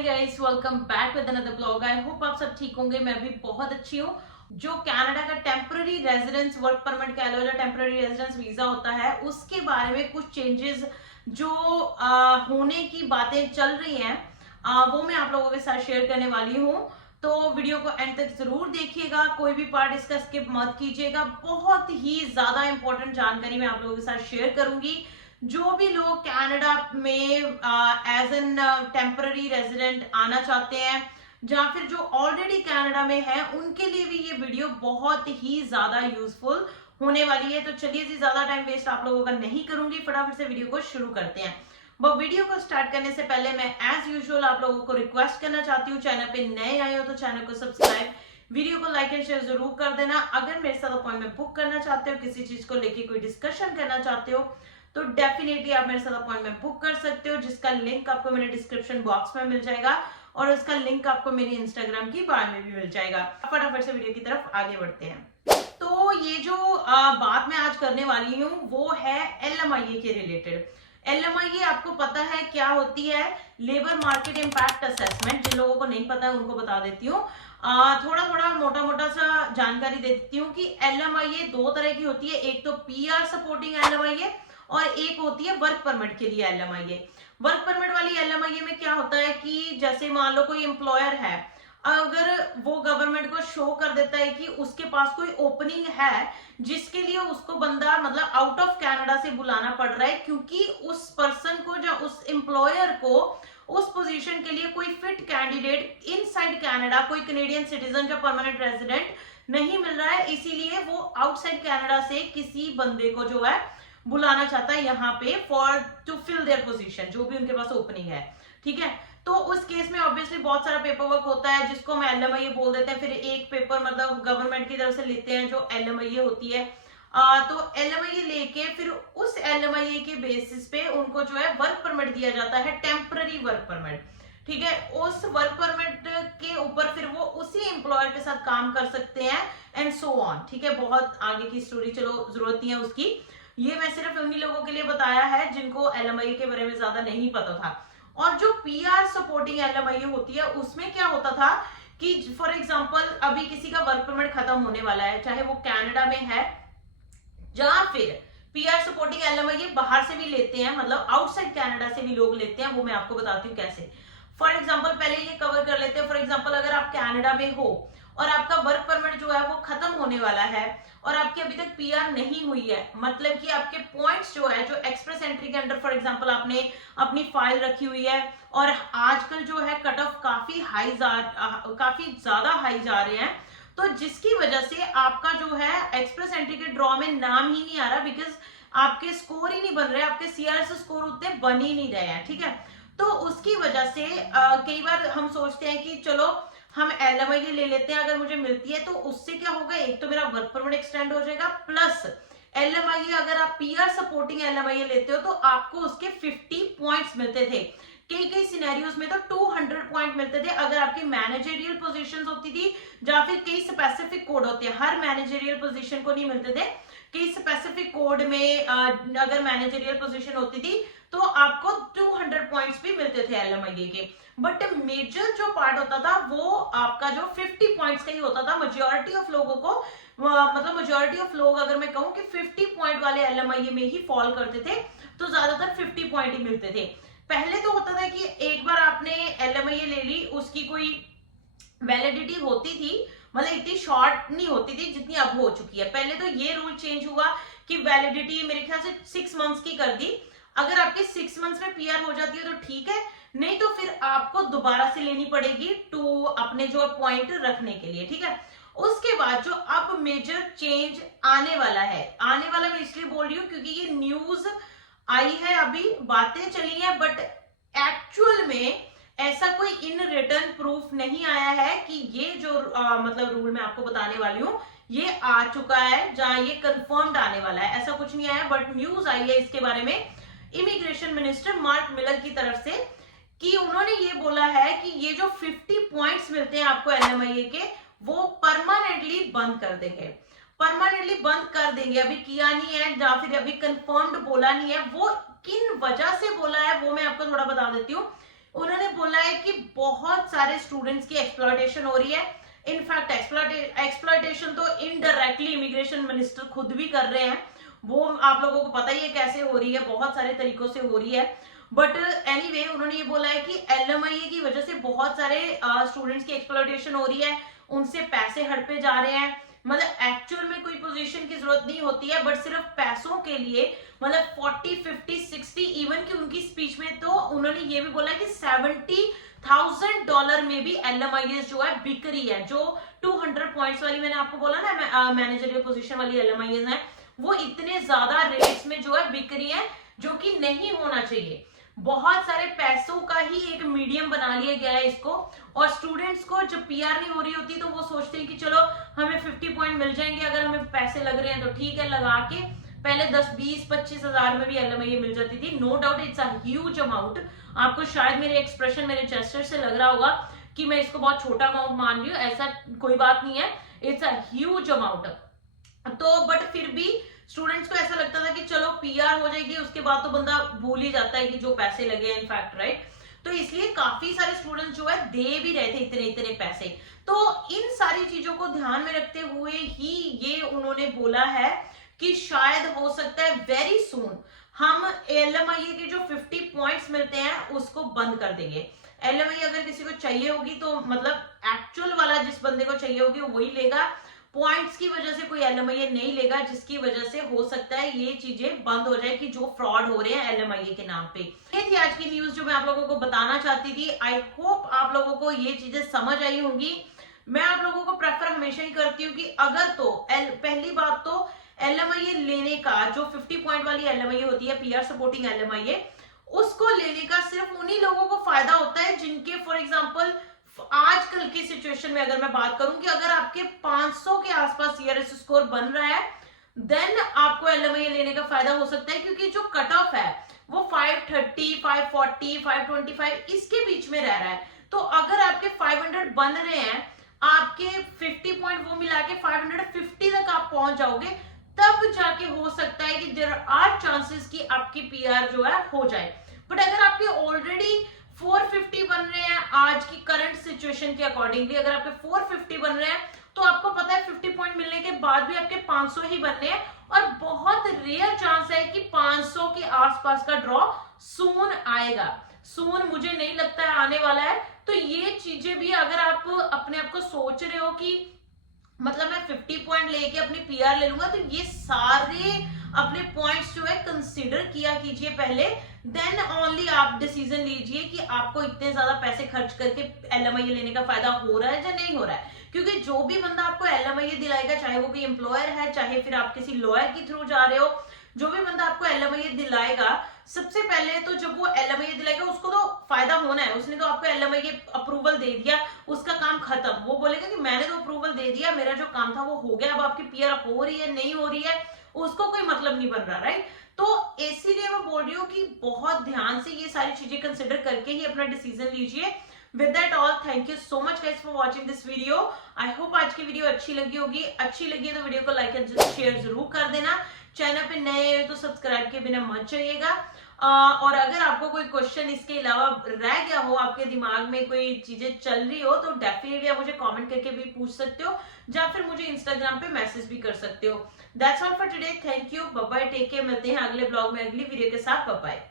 Hi guys, welcome back with another blog. I hope आप सब ठीक होंगे। मैं भी बहुत अच्छी हूँ। जो कनाडा का टेम्पररी रेजिडेंस वर्क परमिट कह लो या टेम्पररी रेजिडेंस वीजा होता है, उसके बारे में कुछ चेंजेस जो होने की बातें चल रही हैं, वो मैं आप लोगों के साथ शेयर करने वाली हूँ। तो वीडियो को एंड तक जरूर देखिएगा, कोई भी पार्ट इसका स्किप मत कीजिएगा। बहुत ही ज्यादा इंपॉर्टेंट जानकारी मैं आप लोगों के साथ शेयर करूंगी। जो भी लोग कनाडा में एज एन टेम्पररी रेजिडेंट आना चाहते हैं या फिर जो ऑलरेडी कनाडा में है, उनके लिए भी ये वीडियो बहुत ही ज्यादा यूजफुल होने वाली है। तो चलिए जी, ज्यादा टाइम वेस्ट आप लोगों का नहीं करूंगी, फटाफट से वीडियो को शुरू करते हैं। वो वीडियो को स्टार्ट करने से पहले मैं एज यूजुअल आप लोगों को रिक्वेस्ट करना चाहती हूँ, चैनल पे नए आए हो तो चैनल को सब्सक्राइब, वीडियो को लाइक एंड शेयर जरूर कर देना। अगर मेरे साथ अपॉइंटमेंट बुक करना चाहते हो, किसी चीज को लेके कोई डिस्कशन करना चाहते हो, तो डेफिनेटली आप मेरे साथ अपॉइंटमेंट बुक कर सकते हो, जिसका लिंक आपको मेरे डिस्क्रिप्शन बॉक्स में मिल जाएगा और उसका लिंक आपको मेरी इंस्टाग्राम की बायो में भी मिल जाएगा। फटाफट से वीडियो की तरफ आगे बढ़ते हैं। तो ये जो बात मैं आज करने वाली हूँ वो है LMIA के रिलेटेड। LMIA आपको पता है क्या होती है? Labour market impact assessment. जिन लोगों को नहीं पता है उनको बता देती हूँ, थोड़ा थोड़ा मोटा मोटा सा जानकारी दे देती हूँ कि LMIA दो तरह की होती है। एक तो PR सपोर्टिंग LMIA और एक होती है वर्क परमिट के लिए LMIA। वर्क परमिट वाली LMIA में क्या होता है कि जैसे मान लो कोई एम्प्लॉयर है, अगर वो गवर्नमेंट को शो कर देता है कि उसके पास कोई ओपनिंग है जिसके लिए उसको बंदा मतलब आउट ऑफ कनाडा से बुलाना पड़ रहा है, क्योंकि उस पर्सन को या उस एम्प्लॉयर को उस पोजीशन के लिए कोई फिट कैंडिडेट इनसाइड कनाडा, कोई कनेडियन सिटीजन या परमानेंट रेजिडेंट नहीं मिल रहा है, इसीलिए वो आउटसाइड कनाडा से किसी बंदे को जो है बुलाना चाहता है यहाँ पे for to fill their position, जो भी उनके पास ओपनिंग है। ठीक है, तो उस केस में ऑब्वियसली बहुत सारा पेपर वर्क होता है जिसको हम LMIA बोल देते हैं। फिर एक पेपर मतलब गवर्नमेंट की तरफ से लेते हैं जो LMIA होती है। तो LMIA लेके फिर उस LMIA के बेसिस पे उनको जो है वर्क परमिट दिया जाता है, टेम्पररी वर्क परमिट। ठीक है, उस वर्क परमिट के ऊपर फिर वो उसी एम्प्लॉयर के साथ काम कर सकते हैं एंड सो ऑन। ठीक है, बहुत आगे की स्टोरी, चलो जरूरत नहीं है उसकी। ये मैं सिर्फ उन्हीं लोगों के लिए बताया है जिनको LMIA के बारे में ज्यादा नहीं पता था। और जो PR सपोर्टिंग LMIA होती है, उसमें क्या होता था कि फॉर एग्जांपल अभी किसी का वर्क परमिट खत्म होने वाला है, चाहे वो कनाडा में है या फिर PR सपोर्टिंग LMIA बाहर से भी लेते हैं, मतलब आउटसाइड कनाडा से भी लोग लेते हैं। वो मैं आपको बताती हूँ कैसे। फॉर एग्जाम्पल पहले ये कवर कर लेते हैं। फॉर एग्जाम्पल अगर आप कनाडा में हो और आपका वर्क परमिट जो है वो खत्म होने वाला है और आपकी अभी तक PR नहीं हुई है, मतलब कि आपके पॉइंट्स जो है, जो एक्सप्रेस एंट्री के अंडर फॉर एग्जांपल आपने अपनी फाइल रखी हुई है और आजकल जो है कट ऑफ काफी ज्यादा हाई जा रहे हैं, तो जिसकी वजह से आपका जो है एक्सप्रेस एंट्री के ड्रॉ में नाम ही नहीं आ रहा, बिकॉज आपके स्कोर ही नहीं बन रहे, आपके CRS स्कोर उतने बन ही नहीं रहे हैं। ठीक है, तो उसकी वजह से कई बार हम सोचते हैं कि चलो हम LMIA ले लेते हैं, अगर मुझे मिलती है तो उससे क्या होगा, एक तो मेरा वर्क परमिट एक्सटेंड हो जाएगा, प्लस LMIA अगर आप PR सपोर्टिंग LMIA लेते हो तो आपको उसके 50 पॉइंट्स मिलते थे। कई कई सिनेरियोज में तो 200 पॉइंट मिलते थे अगर आपकी मैनेजरियल पोजीशंस होती थी, या फिर कई स्पेसिफिक कोड होते हैं, हर मैनेजरियल पोजीशन को नहीं मिलते थे। कई स्पेसिफिक कोड में अगर मैनेजरियल पोजीशन होती थी तो आपको 200 पॉइंट्स भी मिलते थे LMIA के। बट मेजर जो पार्ट होता था वो आपका जो 50 पॉइंट्स का ही होता था। मेजॉरिटी ऑफ लोगों को मतलब मेजॉरिटी ऑफ लोग, अगर मैं कहूं कि 50 पॉइंट वाले LMIA में ही फॉल करते थे, तो ज्यादातर 50 पॉइंट ही मिलते थे। पहले तो होता था कि एक बार आपने LMIA ले ली, उसकी कोई वैलिडिटी होती थी, मतलब इतनी शॉर्ट नहीं होती थी जितनी अब हो चुकी है। पहले तो ये रूल चेंज हुआ कि वैलिडिटी मेरे ख्याल से 6 मंथ्स की कर दी। अगर आपके 6 मंथ्स में PR हो जाती है तो ठीक है, नहीं तो फिर आपको दोबारा से लेनी पड़ेगी टू अपने जो पॉइंट रखने के लिए। ठीक है, उसके बाद जो अब मेजर चेंज आने वाला है, आने वाला मैं इसलिए बोल रही हूँ क्योंकि ये न्यूज आई है, अभी बातें चली है, बट एक्चुअल में ऐसा कोई इन रिटर्न प्रूफ नहीं आया है कि ये जो मतलब रूल मैं आपको बताने वाली हूँ ये आ चुका है, जहां ये कंफर्म्ड आने वाला है, ऐसा कुछ नहीं आया। बट न्यूज आई है इसके बारे में इमिग्रेशन मिनिस्टर मार्क मिलर की तरफ से, कि उन्होंने ये बोला है कि ये जो 50 पॉइंट्स मिलते हैं आपको LMIA के, वो परमानेंटली बंद कर देंगे। परमानेंटली बंद कर देंगे, अभी किया नहीं है या फिर अभी कंफर्म्ड बोला नहीं है। वो किन वजह से बोला है वो मैं आपको थोड़ा बता देती हूँ। उन्होंने बोला है कि बहुत सारे स्टूडेंट्स की एक्सप्लॉयटेशन हो रही है। इनफैक्ट एक्सप्लॉयटेशन तो इनडायरेक्टली इमिग्रेशन मिनिस्टर खुद भी कर रहे हैं, वो आप लोगों को पता ही है कैसे हो रही है, बहुत सारे तरीकों से हो रही है। बट एनीवे उन्होंने ये बोला है कि एलएमआईए की वजह से बहुत सारे स्टूडेंट्स की एक्सप्लॉयटेशन हो रही है, उनसे पैसे हड़पे जा रहे हैं। मतलब एक्चुअल में कोई पोजीशन की जरूरत नहीं होती है, बट सिर्फ पैसों के लिए मतलब 40, 50, 60, इवन कि उनकी स्पीच में तो उन्होंने ये भी बोला कि $70,000 में भी एलएमआईएस जो है बिक रही है। जो 200 पॉइंट्स वाली मैंने आपको बोला ना मैनेजरियल पोजीशन वाली एलएमआईएस है, वो इतने ज्यादा रेट्स में जो है बिक रही है, जो कि नहीं होना चाहिए। बहुत सारे पैसों का ही एक मीडियम बना लिया गया है इसको। और स्टूडेंट्स को जब पीआर नहीं हो रही होती तो वो सोचते हैं कि चलो हमें 50 पॉइंट मिल जाएंगे, अगर हमें पैसे लग रहे हैं तो ठीक है, लगा के पहले 10, 20, 25 हजार में भी एलएमआईए मिल जाती थी। No doubt it's a huge amount. आपको शायद मेरे एक्सप्रेशन, मेरे जेस्चर से लग रहा होगा कि मैं इसको बहुत छोटा अमाउंट मान रही हूँ, ऐसा कोई बात नहीं है, इट्स अ ह्यूज अमाउंट। तो बट फिर भी स्टूडेंट्स को ऐसा लगता था कि चलो पीआर हो जाएगी, उसके बाद तो बंदा भूल ही जाता है कि जो पैसे लगे हैं इनफैक्ट, राइट। तो इसलिए काफी सारे स्टूडेंट्स जो है दे भी रहे थे इतने इतने पैसे। तो इन सारी चीजों को ध्यान में रखते हुए ही ये उन्होंने बोला है कि शायद हो सकता है वेरी सून हम एलएमआईए के जो 50 पॉइंट्स मिलते हैं उसको बंद कर देंगे। एलएमआईए अगर किसी को चाहिए होगी तो मतलब एक्चुअल वाला जिस बंदे को चाहिए होगी वही लेगा, पॉइंट्स की वजह से कोई एलएमआईए नहीं लेगा, जिसकी वजह से हो सकता है ये चीजें बंद हो जाए कि जो फ्रॉड हो रहे हैं एलएमआईए के नाम पे। ये थी आज की न्यूज जो मैं आप लोगों को बताना चाहती थी। आई होप आप लोगों को ये चीजें समझ आई होंगी। मैं आप लोगों को प्रेफर हमेशा ही करती हूँ कि अगर तो पहली बात तो एलएमआईए लेने का जो 50 पॉइंट वाली एलएमआईए होती है, पीआर सपोर्टिंग एलएमआईए, उसको लेने का सिर्फ उन्हीं लोगों को फायदा होता है जिनके फॉर एग्जाम्पल आजकल की सिचुएशन में अगर मैं बात करूं कि अगर आपके 500 के आसपास सीआरएस स्कोर बन रहा है, देन आपको एलएमआईए लेने का फायदा हो सकता है, क्योंकि जो कट ऑफ है वो 530, 540, 525 इसके बीच में रह रहा है। तो अगर आपके 500 बन रहे हैं, आपके 50 पॉइंट वो मिला के 550 तक आप पहुंच जाओगे, तब जाके हो सकता है कि देयर आर चांसेस कि आपकी पीआर जो है हो जाए। बट अगर आपके ऑलरेडी 450 बन रहे हैं आज की करंट सिचुएशन के अकॉर्डिंगली, अगर आपके 450 बन रहे हैं तो आपको पता है 50 पॉइंट मिलने के बाद भी आपके 500 ही बनने हैं, और बहुत रेयर चांस है कि 500 के आसपास का ड्रॉ सून आएगा। सून मुझे नहीं लगता है आने वाला है। तो ये चीजें भी अगर आप अपने आप को सोच रहे हो कि मतलब मैं 50 पॉइंट लेके अपनी पीआर ले लूंगा, तो ये सारे अपने पॉइंट्स जो है कंसीडर किया कीजिए पहले, देन ओनली आप डिसीजन लीजिए कि आपको इतने ज्यादा पैसे खर्च करके एलएमआईए लेने का फायदा हो रहा है या नहीं हो रहा है। क्योंकि जो भी बंदा आपको एलएमआईए दिलाएगा, चाहे वो कोई एम्प्लॉयर है, चाहे फिर आप किसी लॉयर के थ्रू जा रहे हो, जो भी बंदा आपको एलएमआईए दिलाएगा, सबसे पहले तो जब वो एलएमआईए दिलाएगा उसको तो फायदा होना है। उसने तो आपको एलएमआईए अप्रूवल दे दिया, उसका काम खत्म। वो बोलेगा कि मैंने तो अप्रूवल दे दिया, मेरा जो काम था वो हो गया, अब आपकी पीआर हो रही है नहीं हो रही है उसको कोई मतलब नहीं बन रहा, राइट। तो इसीलिए मैं बोल रही हूँ कि बहुत ध्यान से ये सारी चीजें कंसिडर करके ही अपना डिसीजन लीजिए। With that all, thank you so much guys for watching this video. I hope आज की वीडियो अच्छी लगी होगी। अच्छी लगी है तो वीडियो को लाइक एंड शेयर जरूर कर देना। चैनल पे नए हो तो सब्सक्राइब के बिना मत जाइएगा। और अगर आपको कोई क्वेश्चन इसके अलावा रह गया हो, आपके दिमाग में कोई चीजें चल रही हो, तो डेफिनेटली आप मुझे कमेंट करके भी पूछ सकते हो, या फिर मुझे इंस्टाग्राम पे मैसेज भी कर सकते हो। That's all for today. Thank you, bye bye, take care. मिलते हैं अगले ब्लॉग में अगली वीडियो के साथ। Bye bye.